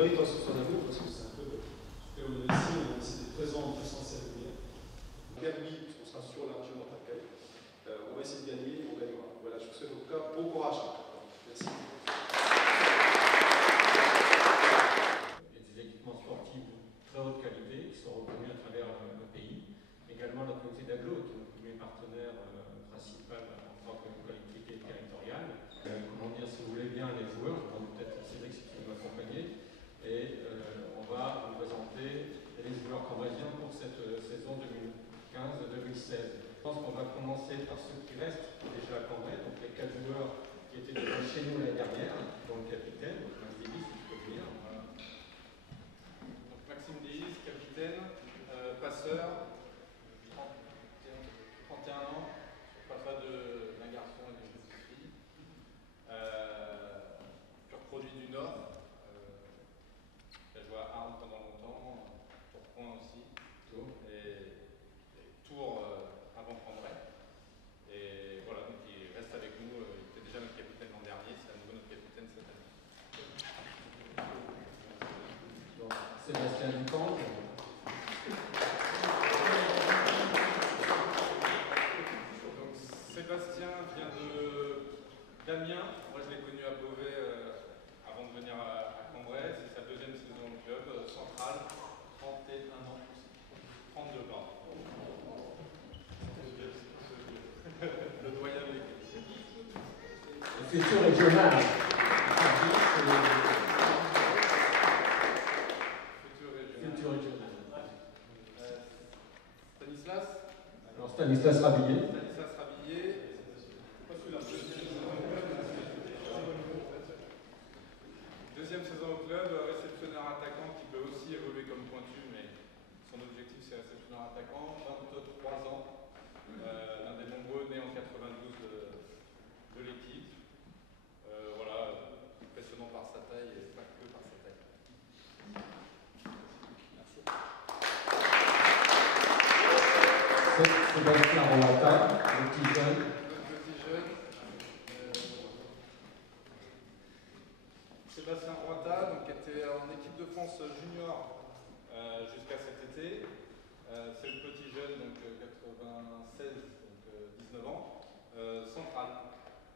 véritable souffle d'amour, parce que c'est un peu ce que on a ici, on a décidé de présent en présence régulière. Gabi, puisqu'on sera sur la région d'Antakai, on va essayer de gagner, on gagnera. Voilà, je vous souhaite en tout cas bon courage. Merci. Et des équipements sportifs de très haute qualité qui sont reconnus à travers le pays. Également la communauté d'Aglo, qui est notre premier partenaire principal en tant que collectivité territoriale. Comment dire, si vous voulez bien, les joueurs, je vais peut-être Cédric si tu veux m'accompagner. Et on va vous présenter les joueurs cambrasiens pour cette saison 2015-2016. Je pense qu'on va commencer par ceux qui restent déjà à Cambrai, donc les 4 joueurs qui étaient déjà chez nous l'année dernière, dont le capitaine, donc Maxime Deis, si tu peux venir. Voilà. Donc Maxime Deis, capitaine, passeur, 31 ans, papa d'un garçon et d'une petite fille, pur produit du Nord. J'ai joué à Arles pendant longtemps, Tourcoing aussi, et Tours avant Cambrai. Et voilà, donc il reste avec nous, il était déjà notre capitaine l'an dernier, c'est à nouveau notre capitaine cette année. Donc, Sébastien Ducamp. Donc Sébastien vient d'Amiens, moi je l'ai connu à Beauvais avant de venir à Cambrai, c'est sa deuxième saison au club, central, 31 ans, 32 pardon. Le doyen de l'équipe. Le futur régional. Futur régional. Stanislas. Alors Stanislas Rabillet. Stanislas Rabillet. Pas celui-là. Deuxième saison au club, réceptionneur attaquant qui peut aussi évoluer comme pointu, mais son objectif c'est réceptionneur attaquant, 23 ans. L'un des nombreux nés en 92 de l'équipe. Voilà, impressionnant par sa taille et pas que par sa taille. Merci. Sébastien Roata, le petit jeune. Le petit jeune. Sébastien Roata, donc, qui était en équipe de France junior jusqu'à cet été. C'est le petit jeune, donc 96, donc 19 ans, central.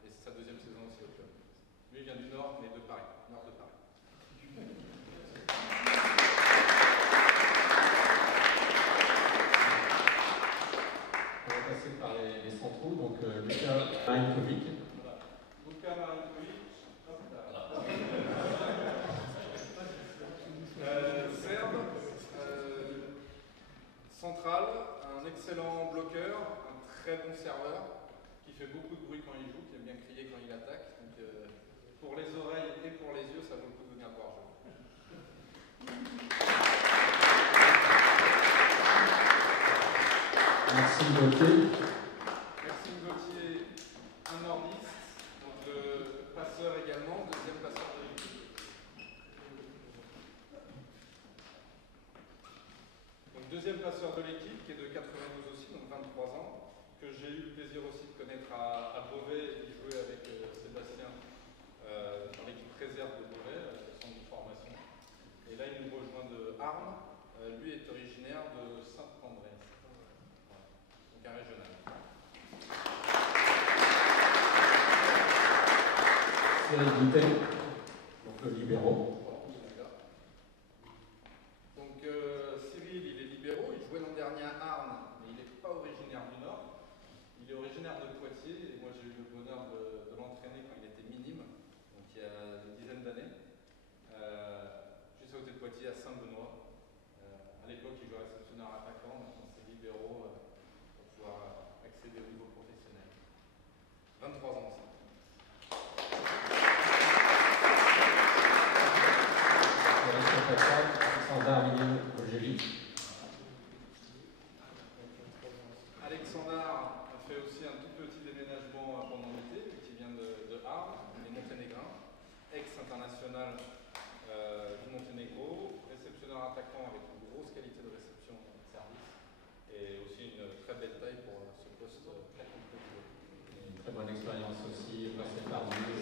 Et c'est sa deuxième saison aussi au club. Lui il vient du Nord, mais de Paris, nord de Paris. On va passer par les centraux, donc Luka Marinkovic. Voilà. Luka Marinkovic. Serbe, central, un excellent bloqueur, un très bon serveur, qui fait beaucoup de bruit quand il joue, qui aime bien crier quand il attaque. Donc, pour les oreilles et pour les yeux, ça vaut le coup de venir voir jouer. Maxime Gauthier. Maxime Gauthier, un nordiste, donc passeur également, deuxième passeur de l'équipe. Donc deuxième passeur de l'équipe, qui est de 92 aussi, donc 23 ans, que j'ai eu le plaisir aussi de connaître à Beauvais, et qui jouait avec Sébastien dans l'équipe réserve de Beauvais, centre de formation. Et là, il nous rejoint de Arles. Lui est originaire de Saint-André. Donc un régional. Cyril Guittet, donc le libéraux. Donc Cyril, il est libéraux, il jouait l'an dernier à Arles, mais il n'est pas originaire du Nord. Il est originaire de Poitiers, et moi j'ai eu le bonheur de l'entraîner quand il était minime, donc il y a une dizaine d'années, juste à côté de Poitiers, à Saint-Benoît. À l'époque, il jouait réceptionneur attaquant, maintenant c'est libéraux pour pouvoir accéder au niveau professionnel. 23 ans aussi. Alexandre Arminier-Ogéli. Alexandre a fait aussi un tout petit déménagement pendant l'été, qui vient de Arles, il est monténégrin, ex-international du Monténégro, réceptionneur attaquant avec une grosse qualité de réception de service et aussi une très belle taille pour ce poste très complet. Une très bonne expérience aussi, passée par lui.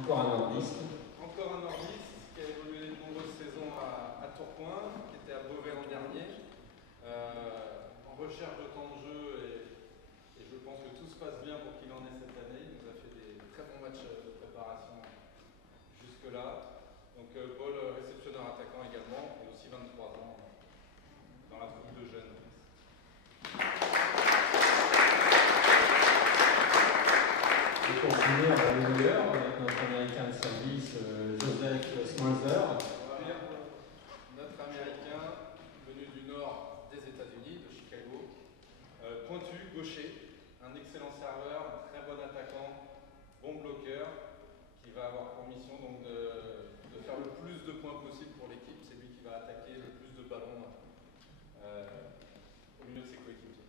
Encore un nordiste. Encore un nordiste qui a évolué de nombreuses saisons à Tourcoing, qui était à Beauvais l'an dernier, en recherche de temps de jeu et je pense que tout se passe bien pour qu'il en ait cette année. Il nous a fait des très bons matchs de préparation jusque-là. Donc Paul, réceptionneur attaquant également, et aussi 23 ans dans la troupe de jeunes. Et pour finir, le meilleur, avec notre américain de service, Joseph Smalzer. Voilà. Notre américain, venu du nord des États-Unis, de Chicago, pointu, gaucher, un excellent serveur, un très bon attaquant, bon bloqueur, qui va avoir pour mission donc de faire le plus de points possible pour l'équipe. C'est lui qui va attaquer le plus de ballons au milieu de ses coéquipiers.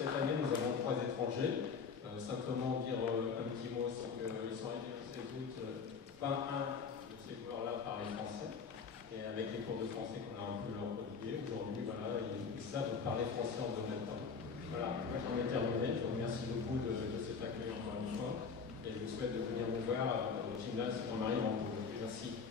Cette année, nous avons 3 étrangers. Simplement dire un petit mot, c'est qu'ils sont arrivés au 16 août, pas un de ces joueurs-là parlait français. Et avec les cours de français qu'on a un peu leur prodigué, aujourd'hui, voilà, ils savent parler français en 2 temps. Voilà, moi j'en ai terminé. Je vous remercie beaucoup de cet accueil encore une fois. Et je vous souhaite de venir nous voir au gymnase Jean-Marie Rambaud. Merci.